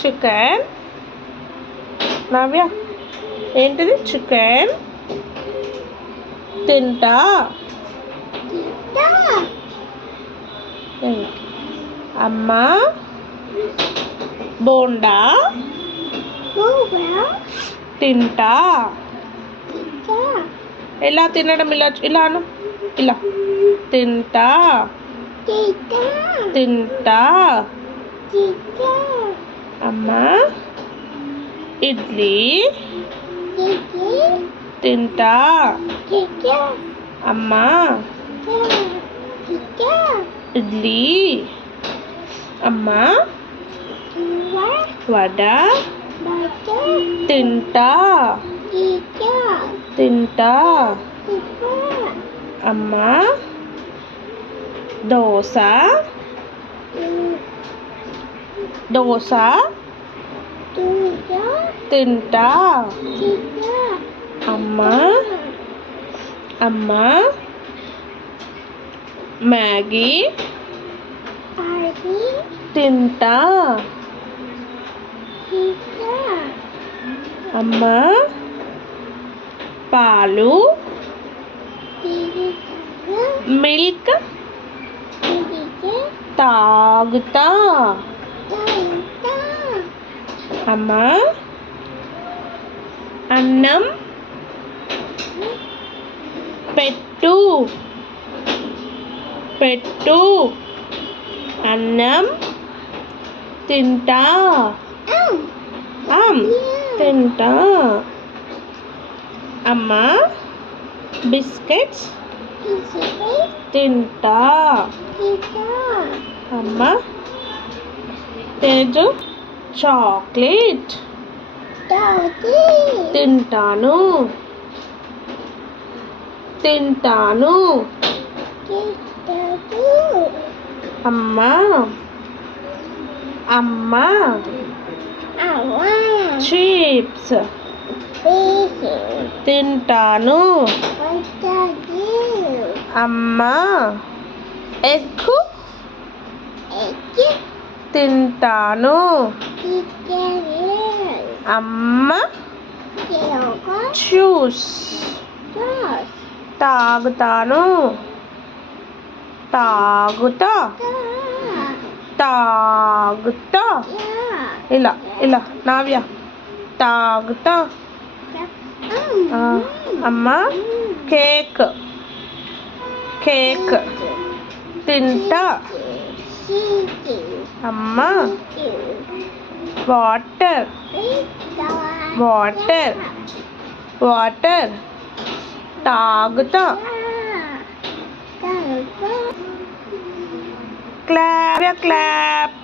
Chicken. నవ్య ఏంటిది? Chicken తింటా. అమ్మ బోండా తింటా. ఎలా తినడం? ఇలా ఇలాను, ఇలా తింటా తింటా. అమ్మ ఇడ్లీ తింటా. అమ్మ ఇడ్లీ. అమ్మ వడ తింటా తింటా. అమ్మ దోశ దోశ తింటా. అమ్మ అమ్మ మ్యాగీ తింటా. అమ్మ పాలు మిల్క్ తాగుతా. అమ్మ అన్నం పెట్టు పెట్టు. అన్నం తింటా తింటా. అమ్మ బిస్కెట్స్ తింటా. అమ్మ తేజు చాక్లెట్ తింటాను తింటాను. అమ్మ అమ్మ చిప్స్ తింటాను. అమ్మ ఎగ్ తింటాను. అమ్మ జ్యూస్ తాగుతాను తాగుతా తాగుతా. ఇలా ఇలా నవ్య తాగుతా. అమ్మ కేక్ కేక్ తింటా. అమ్మ వాటర్ వాటర్ వాటర్ తాగుతా. Clap clap.